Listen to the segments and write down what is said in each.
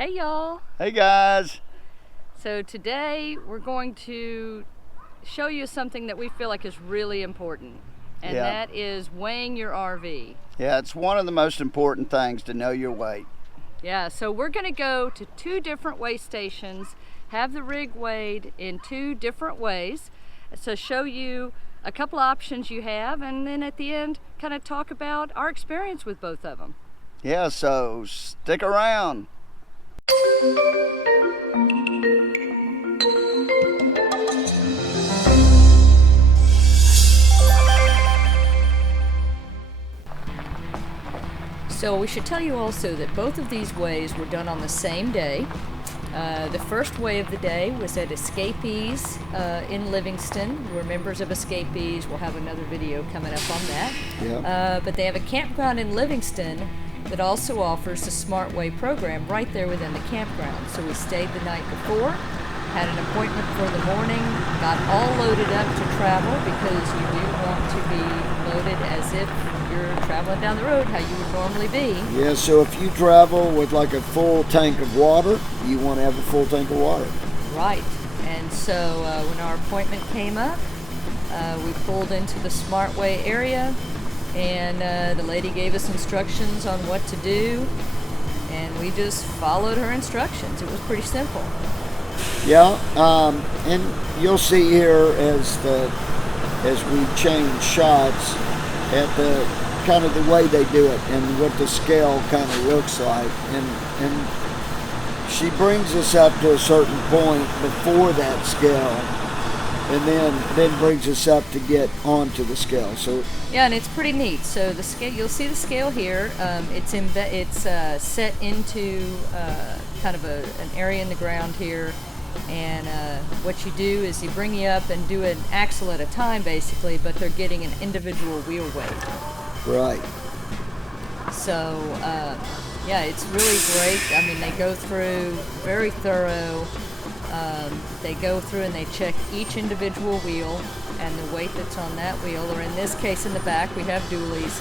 Hey y'all! Hey guys! So today we're going to show you something that we feel like is really important, and that is weighing your RV. Yeah, it's one of the most important things to know your weight. Yeah, so we're going to go to 2 different weigh stations, have the rig weighed in 2 different ways, so show you a couple options you have, and then at the end kind of talk about our experience with both of them. Yeah, so stick around. So we should tell you also that both of these weighs were done on the same day. The first weigh of the day was at Escapees in Livingston. We're members of Escapees. We'll have another video coming up on that. Yeah. But they have a campground in Livingston that also offers the SmartWeigh program right there within the campground. So we stayed the night before, had an appointment for the morning, got all loaded up to travel because you do want to be loaded as if you're traveling down the road how you would normally be. Yeah, so if you travel with like a full tank of water, you want to have a full tank of water. Right. And so when our appointment came up, we pulled into the SmartWeigh area, and the lady gave us instructions on what to do, and we just followed her instructions. It was pretty simple. Yeah, and you'll see here as we change shots at the kind of the way they do it and what the scale kind of looks like, and she brings us up to a certain point before that scale, and then brings us up to get onto the scale. So yeah, and it's pretty neat. So the scale, you'll see the scale here. It's set into kind of an area in the ground here, and what you do is you bring you up and do an axle at a time, basically, but they're getting an individual wheel weight. Right. So yeah, it's really great. I mean, they go through very thorough. They go through and they check each individual wheel and the weight that's on that wheel, or in this case in the back we have dualies,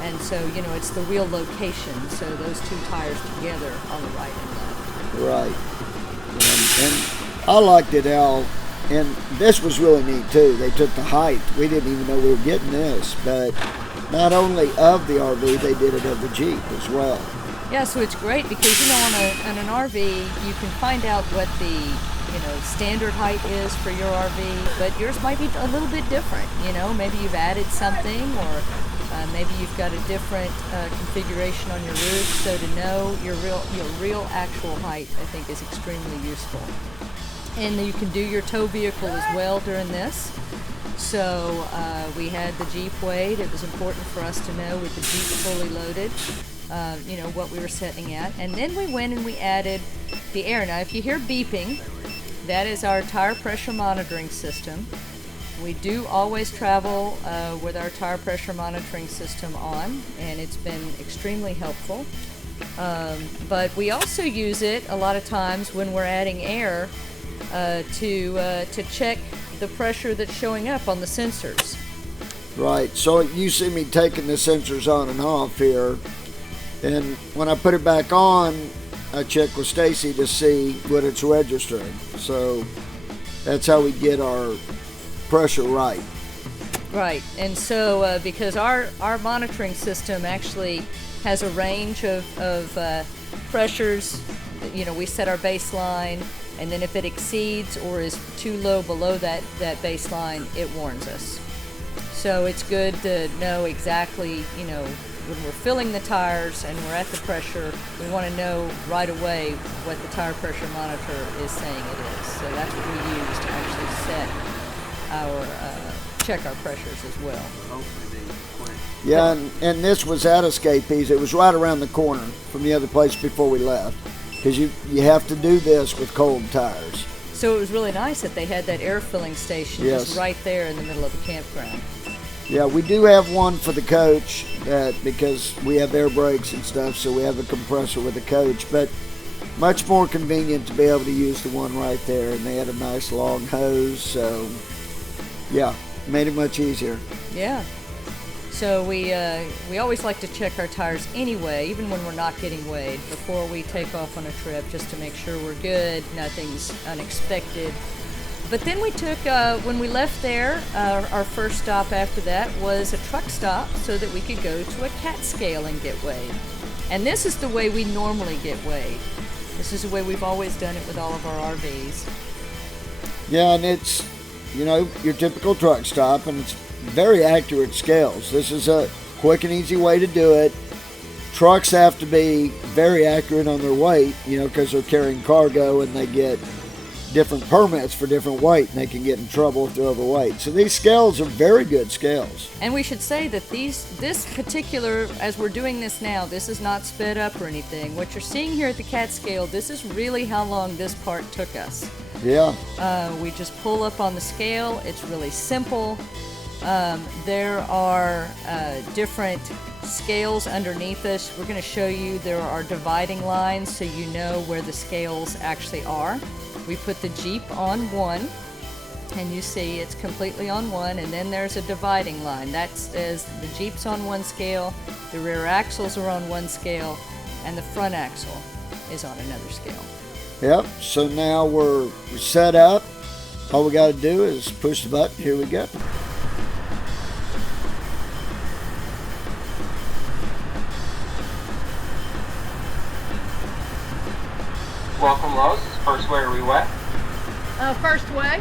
and so it's the wheel location, so those 2 tires together on the right and left. Right. And I liked it, Al, and this was really neat too. They took the height. We didn't even know we were getting this, but not only of the RV, they did it of the Jeep as well. Yeah, so it's great because on an RV you can find out what the standard height is for your RV, but yours might be a little bit different. Maybe you've added something, or maybe you've got a different configuration on your roof. So to know your real actual height, I think, is extremely useful. And you can do your tow vehicle as well during this. So we had the Jeep weighed. It was important for us to know with the Jeep fully loaded, what we were setting at. And then we went and we added the air. Now, if you hear beeping, that is our tire pressure monitoring system. We do always travel with our tire pressure monitoring system on, and it's been extremely helpful. But we also use it a lot of times when we're adding air to check the pressure that's showing up on the sensors. Right. So you see me taking the sensors on and off here, and when I put it back on, I check with Stacy to see what it's registering. So that's how we get our pressure right. Right, and so because our monitoring system actually has a range of pressures, we set our baseline, and then if it exceeds or is too low below that baseline, it warns us. So it's good to know exactly, when we're filling the tires and we're at the pressure, we want to know right away what the tire pressure monitor is saying it is. So that's what we use to actually check our pressures as well. Yeah, and this was at Escapees. It was right around the corner from the other place before we left, because you have to do this with cold tires. So it was really nice that they had that air filling station just right there in the middle of the campground. Yeah, we do have one for the coach because we have air brakes and stuff, so we have a compressor with the coach, but much more convenient to be able to use the one right there, and they had a nice long hose, so yeah, made it much easier. Yeah. So we always like to check our tires anyway, even when we're not getting weighed, before we take off on a trip, just to make sure we're good, nothing's unexpected. But then we took, when we left there, our first stop after that was a truck stop so that we could go to a cat scale and get weighed. And this is the way we normally get weighed. This is the way we've always done it with all of our RVs. Yeah, and it's, you know, your typical truck stop, and it's very accurate scales. This is a quick and easy way to do it. Trucks have to be very accurate on their weight, you know, because they're carrying cargo and they get different permits for different weight, and they can get in trouble if they're overweight. So these scales are very good scales. And we should say that this particular, as we're doing this now, this is not sped up or anything. What you're seeing here at the cat scale, this is really how long this part took us. Yeah. We just pull up on the scale. It's really simple. There are different scales underneath us. We're going to show you there are dividing lines so you know where the scales actually are. We put the Jeep on one, and you see it's completely on one, and then there's a dividing line. That says the Jeep's on one scale, the rear axles are on one scale, and the front axle is on another scale. Yep, so now we're set up. All we got to do is push the button. Here we go. Welcome, Rose. First weigh or re-weigh? First weigh.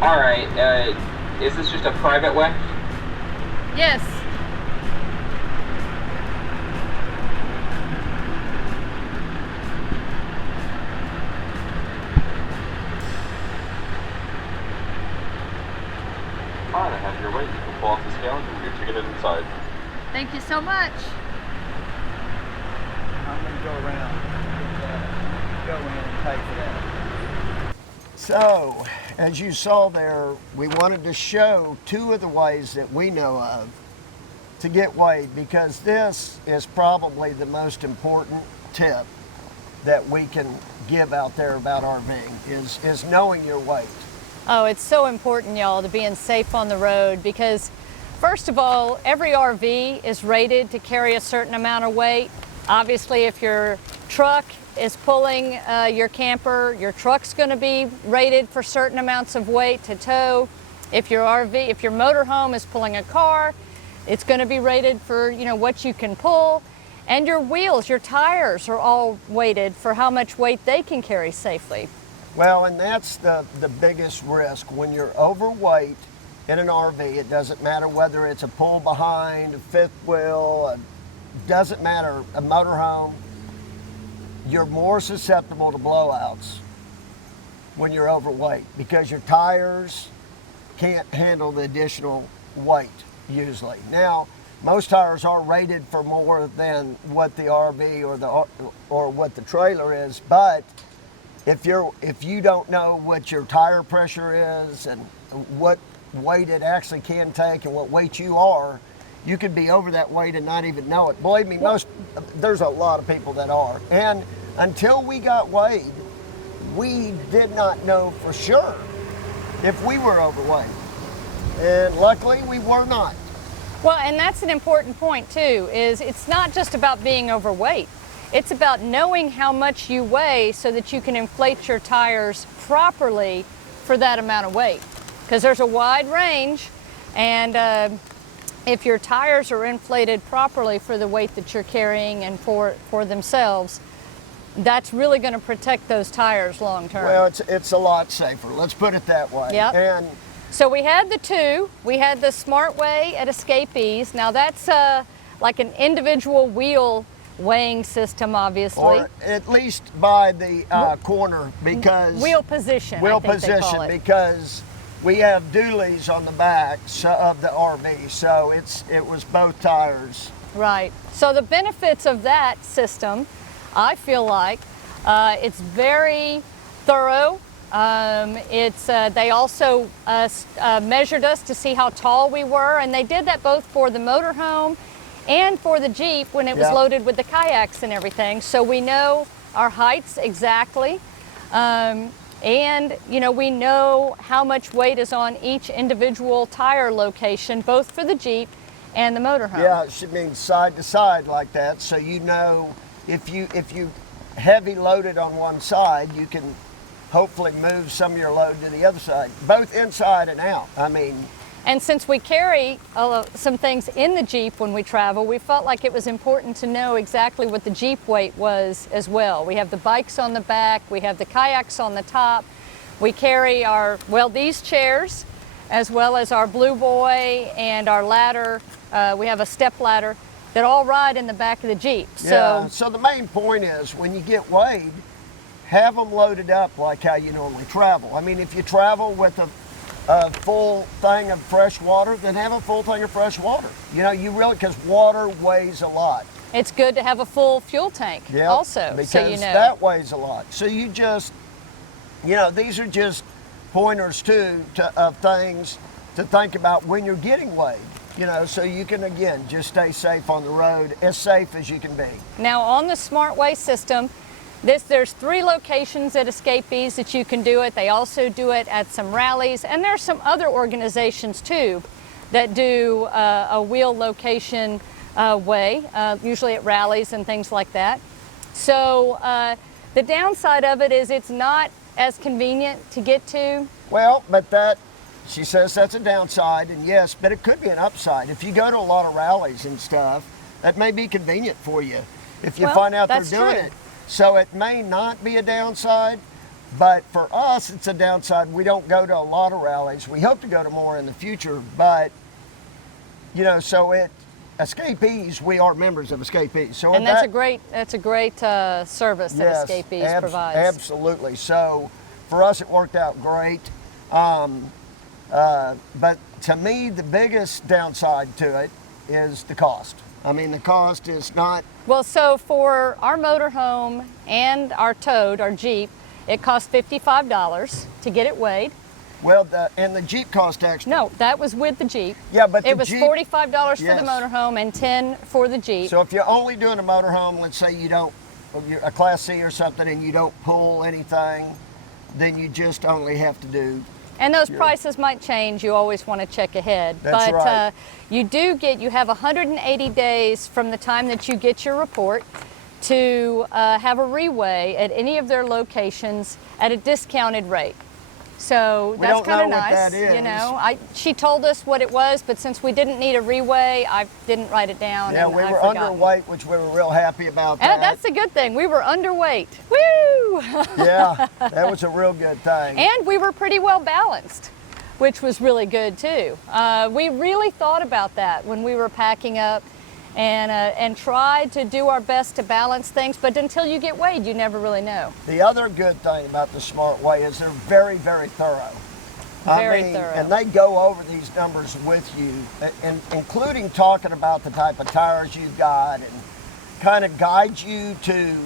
All right. Is this just a private weigh? Yes. All right, I have your weight. You can pull off the scale and get your ticket inside. Thank you so much. I'm going to go around and go in and pay for that. So, as you saw there, we wanted to show two of the ways that we know of to get weighed, because this is probably the most important tip that we can give out there about RVing is knowing your weight. Oh, it's so important, y'all, to being safe on the road, because first of all, every RV is rated to carry a certain amount of weight. Obviously, if your truck is pulling your camper, your truck's going to be rated for certain amounts of weight to tow. If your motorhome is pulling a car, it's going to be rated for, you know, what you can pull. And your wheels, your tires are all weighted for how much weight they can carry safely. Well, and that's the biggest risk. When you're overweight in an RV, it doesn't matter whether it's a pull behind, a fifth wheel, doesn't matter, a motorhome, you're more susceptible to blowouts when you're overweight, because your tires can't handle the additional weight usually. Now, most tires are rated for more than what the RV or what the trailer is, but if you don't know what your tire pressure is and what weight it actually can take and what weight you are, you could be over that weight and not even know it. Believe me, there's a lot of people that are. And until we got weighed, we did not know for sure if we were overweight. And luckily, we were not. Well, and that's an important point too, is it's not just about being overweight. It's about knowing how much you weigh so that you can inflate your tires properly for that amount of weight. Because there's a wide range, and if your tires are inflated properly for the weight that you're carrying and for themselves, that's really going to protect those tires long term. Well, it's a lot safer. Let's put it that way. Yep. And so we had the two. We had the SmartWeigh at Escapees. Now that's like an individual wheel weighing system, obviously. Or at least by the corner, because wheel position. Wheel I think they call position, it. because we have dualies on the back of the RV, so it was both tires. Right. So the benefits of that system, I feel like, it's very thorough. They also measured us to see how tall we were, and they did that both for the motorhome and for the Jeep when it was loaded with the kayaks and everything. So we know our heights exactly. And, you know, we know how much weight is on each individual tire location, both for the Jeep and the motorhome. Yeah, it should mean side to side like that, so you know if you heavy loaded on one side, you can hopefully move some of your load to the other side, both inside and out. I mean, and since we carry some things in the Jeep when we travel, we felt like it was important to know exactly what the Jeep weight was as well. We have the bikes on the back, we have the kayaks on the top, we carry our, well, these chairs, as well as our Blue Boy and our ladder. We have a step ladder that all ride in the back of the Jeep. yeah, so the main point is when you get weighed, have them loaded up like how you normally travel. I mean, if you travel with a full thing of fresh water, then have a full thing of fresh water. You know, you really, because water weighs a lot. It's good to have a full fuel tank also, because so you know. that weighs a lot. So you just, you know, these are just pointers too of things to think about when you're getting weighed. You know, so you can, again, just stay safe on the road, as safe as you can be. Now on the SmartWeigh system, there's 3 locations at Escapees that you can do it. They also do it at some rallies, and there's some other organizations too that do a wheel location weigh, usually at rallies and things like that. So the downside of it is it's not as convenient to get to. Well, but that, she says that's a downside, and yes, but it could be an upside. If you go to a lot of rallies and stuff, that may be convenient for you if you find out they're doing it. So it may not be a downside, but for us, it's a downside. We don't go to a lot of rallies. We hope to go to more in the future, but, you know, so Escapees, we are members of Escapees. So and that's a great service that Escapees provides. Absolutely. So for us, it worked out great. But to me, the biggest downside to it is the cost. I mean, the cost is not... Well, so for our motorhome and our Toad, our Jeep, it costs $55 to get it weighed. Well, and the Jeep cost extra. No, that was with the Jeep. Yeah, but it was Jeep, $45 for the motorhome and $10 for the Jeep. So if you're only doing a motorhome, let's say you don't, you're a Class C or something, and you don't pull anything, then you just only have to do... And those prices might change. You always want to check ahead. That's but right. You have 180 days from the time that you get your report to have a reweigh at any of their locations at a discounted rate. So that's kind of nice. What that is. You know, she told us what it was, but since we didn't need a reweigh, I didn't write it down. Yeah, we were underweight, which we were real happy about that. That's the good thing. We were underweight. Woo! Yeah, that was a real good thing. And we were pretty well balanced, which was really good too. We really thought about that when we were packing up and tried to do our best to balance things, but until you get weighed, you never really know. The other good thing about the SmartWeigh is they're very, very thorough. Very thorough. And they go over these numbers with you, and including talking about the type of tires you've got and kind of guide you to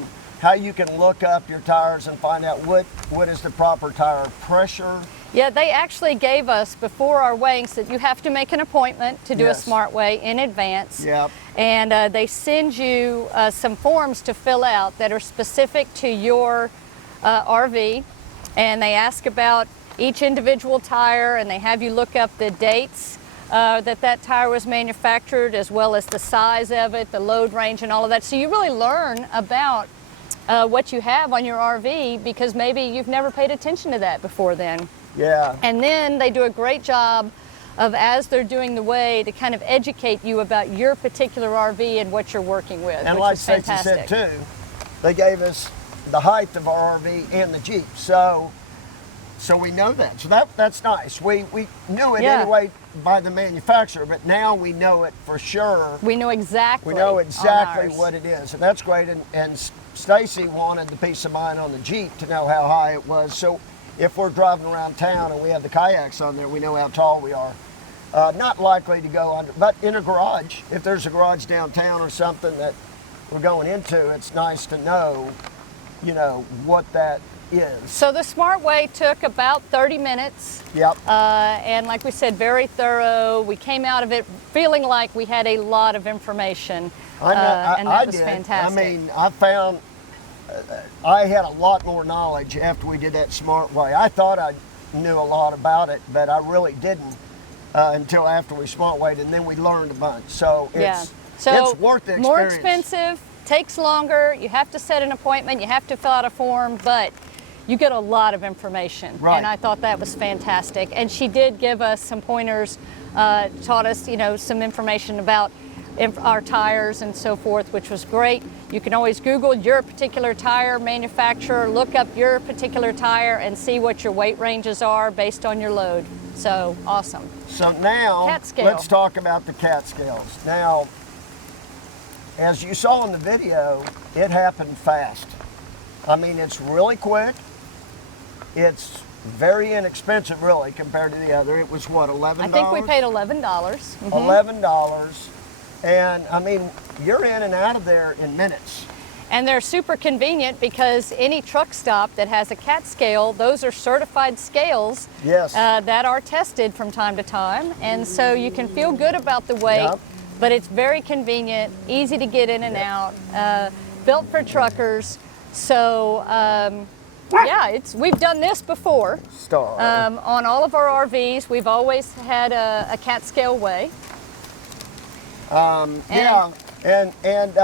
how you can look up your tires and find out what is the proper tire pressure. Yeah, they actually gave us, before our weighings, that you have to make an appointment to do a SmartWeigh in advance. Yep. And they send you some forms to fill out that are specific to your RV. And they ask about each individual tire, and they have you look up the dates that tire was manufactured, as well as the size of it, the load range, and all of that. So you really learn about what you have on your RV, because maybe you've never paid attention to that before then. Yeah. And then they do a great job of, as they're doing the weigh, to kind of educate you about your particular RV and what you're working with. And which like is Stacey fantastic. said too, they gave us the height of our RV and the Jeep. So we know that. So that's nice. We knew it anyway by the manufacturer, but now we know it for sure. We know exactly. We know exactly what it is, and that's great. And Stacey wanted the peace of mind on the Jeep to know how high it was. So if we're driving around town and we have the kayaks on there, we know how tall we are. Not likely to go under, but in a garage, if there's a garage downtown or something that we're going into, it's nice to know, you know, what that is. So the SmartWeigh took about 30 minutes. Yep. And like we said, very thorough. We came out of it feeling like we had a lot of information. And that was fantastic. I mean, I found I had a lot more knowledge after we did that SmartWeigh. I thought I knew a lot about it, but I really didn't until after we SmartWeighed, and then we learned a bunch. So it's worth the experience. More expensive, takes longer. You have to set an appointment. You have to fill out a form, but you get a lot of information. Right. And I thought that was fantastic. And she did give us some pointers, taught us, some information about our tires and so forth, which was great. You can always Google your particular tire manufacturer, look up your particular tire and see what your weight ranges are based on your load. So awesome. So now Cat scale. Let's talk about the cat scales. Now, as you saw in the video, it happened fast. I mean, it's really quick. It's very inexpensive, really, compared to the other. It was what, $11? I think we paid $11. Mm-hmm. $11. And I mean, you're in and out of there in minutes. And they're super convenient because any truck stop that has a cat scale, those are certified scales. Yes. That are tested from time to time. And so you can feel good about the weight, Yep. but it's very convenient, easy to get in and out, built for truckers. So yeah, we've done this before. On all of our RVs, we've always had a cat scale weigh. Yeah, and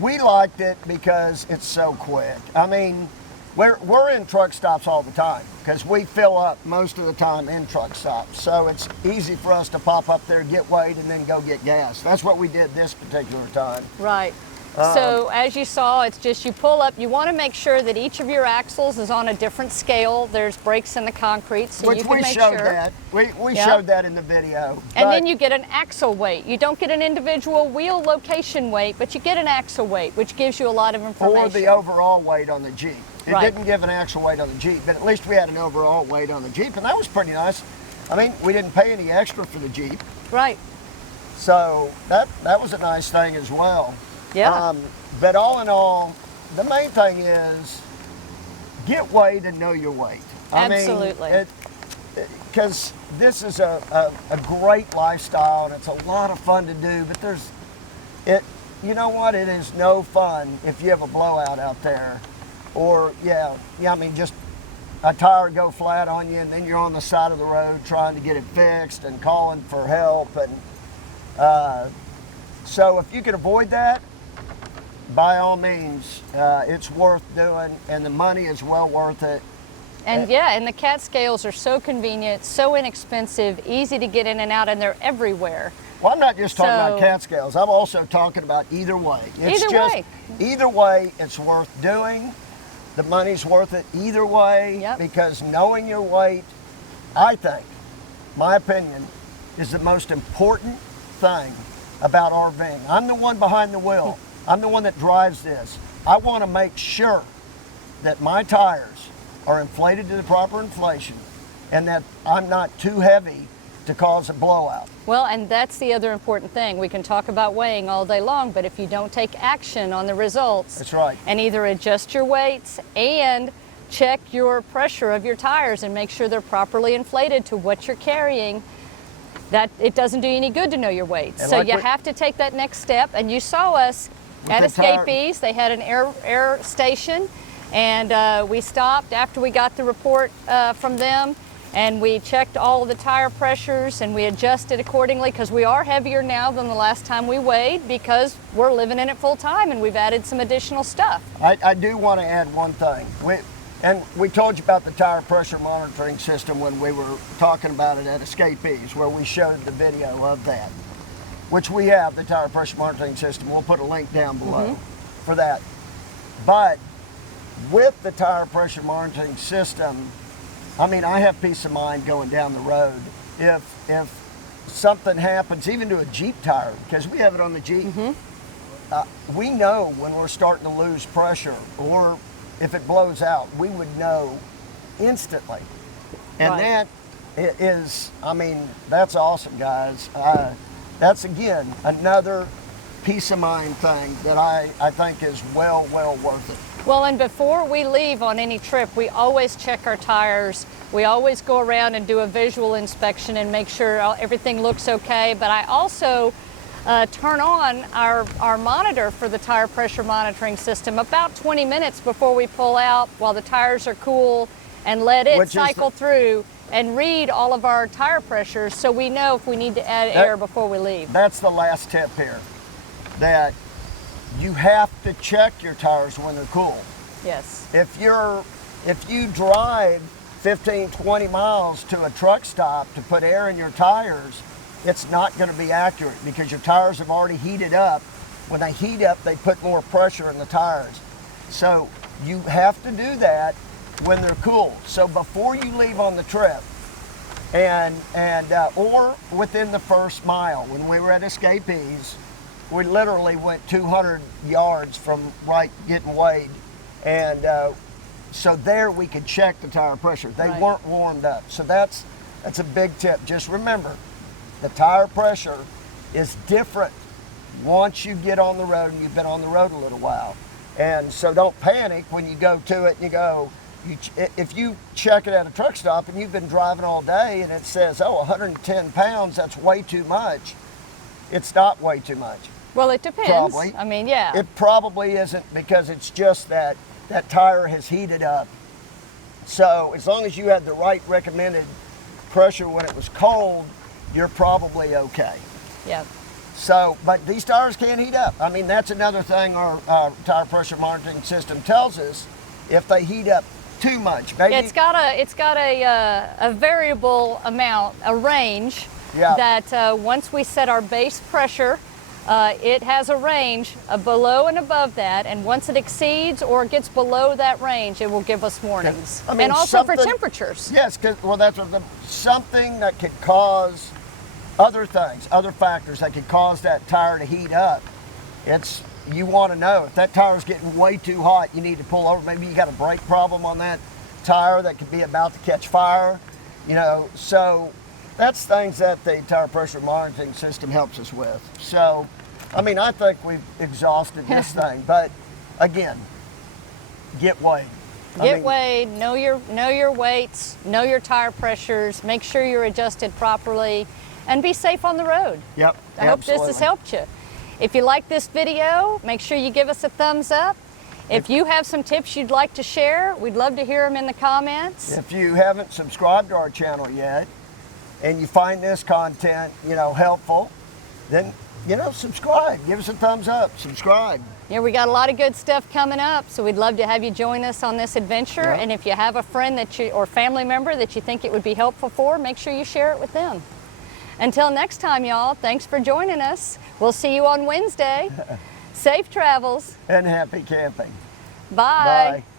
we liked it because it's so quick. I mean, we're in truck stops all the time because we fill up most of the time in truck stops. So it's easy for us to pop up there, get weighed, and then go get gas. That's what we did this particular time. Right. So as you saw, it's just you pull up. You want to make sure that each of your axles is on a different scale. There's breaks in the concrete, so Which you can we make showed sure. that. We Yep. showed that in the video. And then you get an axle weight. You don't get an individual wheel location weight, but you get an axle weight, which gives you a lot of information. Or the overall weight on the Jeep. It Right. didn't give an actual weight on the Jeep, but at least we had an overall weight on the Jeep, and that was pretty nice. I mean, we didn't pay any extra for the Jeep, Right. so that was a nice thing as well. Yeah. But all in all, the main thing is get weighed and know your weight. Absolutely. Because this is a great lifestyle and it's a lot of fun to do, but you know what? It is no fun if you have a blowout out there, or I mean, just a tire go flat on you and then you're on the side of the road trying to get it fixed and calling for help. And so if you can avoid that, by all means, it's worth doing, and the money is well worth it. And and the cat scales are so convenient, so inexpensive, easy to get in and out, and they're everywhere. Well, I'm not just talking about cat scales. I'm also talking about either way. Either way, it's worth doing. The money's worth it either way. Yep. Because knowing your weight, I think, my opinion, is the most important thing about RVing. I'm the one behind the wheel. I'm the one that drives this. I want to make sure that my tires are inflated to the proper inflation and that I'm not too heavy to cause a blowout. Well, and that's the other important thing. We can talk about weighing all day long, but if you don't take action on the results, That's right. and either adjust your weights and check your pressure of your tires and make sure they're properly inflated to what you're carrying, that it doesn't do you any good to know your weights. And So like you have to take that next step. And you saw us at the tire- Escapees. They had an air station, and we stopped after we got the report from them, and we checked all of the tire pressures and we adjusted accordingly, because we are heavier now than the last time we weighed because we're living in it full time and we've added some additional stuff. I do want to add one thing. We told you about the tire pressure monitoring system when we were talking about it at Escapees, where we showed the video of that, which we have, the tire pressure monitoring system. We'll put a link down below for that. But with the tire pressure monitoring system, I mean, I have peace of mind going down the road. If something happens, even to a Jeep tire, because we have it on the Jeep, we know when we're starting to lose pressure, or if it blows out, we would know instantly. And Right. that is, I mean, that's awesome, guys. That's, again, another peace of mind thing that I think is well worth it. Well, and before we leave on any trip, we always check our tires. We always go around and do a visual inspection and make sure everything looks okay. But I also turn on our monitor for the tire pressure monitoring system about 20 minutes before we pull out while the tires are cool, and let it cycle through and read all of our tire pressures so we know if we need to add air before we leave. That's the last tip here, that you have to check your tires when they're cool. Yes. If you drive 15, 20 miles to a truck stop to put air in your tires, it's not going to be accurate because your tires have already heated up. When they heat up, they put more pressure in the tires. So you have to do that when they're cool. So before you leave on the trip, or within the first mile, when we were at Escapees, we literally went 200 yards from getting weighed, and so there we could check the tire pressure. They weren't warmed up. So that's a big tip. Just remember, the tire pressure is different once you get on the road and you've been on the road a little while. And so don't panic when you go to it and you go, if you check it at a truck stop and you've been driving all day and it says, oh, 110 pounds, that's way too much. It's not way too much. Well, it depends. Probably. I mean, yeah. It probably isn't, because it's just that tire has heated up. So as long as you had the right recommended pressure when it was cold, you're probably okay. Yeah. So, but these tires can heat up. I mean, that's another thing our tire pressure monitoring system tells us. If they heat up too much, maybe It's got a variable amount, a range, Yeah. that once we set our base pressure, it has a range below and above that, and once it exceeds or gets below that range, it will give us warnings. I mean, and also for something- temperatures. Yes, that's something that could cause other things, other factors that could cause that tire to heat up. You want to know if that tire's getting way too hot, you need to pull over. Maybe you got a brake problem on that tire that could be about to catch fire. So that's things that the tire pressure monitoring system helps us with. So, I mean, I think we've exhausted this thing, but again, get weighed. Get weighed, know your weights, know your tire pressures, make sure you're adjusted properly, and be safe on the road. Yep. I hope this has helped you. If you like this video, make sure you give us a thumbs up. If you have some tips you'd like to share, we'd love to hear them in the comments. If you haven't subscribed to our channel yet, and you find this content, helpful, then, subscribe. Give us a thumbs up. Subscribe. Yeah, we got a lot of good stuff coming up, so we'd love to have you join us on this adventure. Yeah. And if you have a friend or family member that you think it would be helpful for, make sure you share it with them. Until next time, y'all, thanks for joining us. We'll see you on Wednesday. Safe travels. And happy camping. Bye. Bye.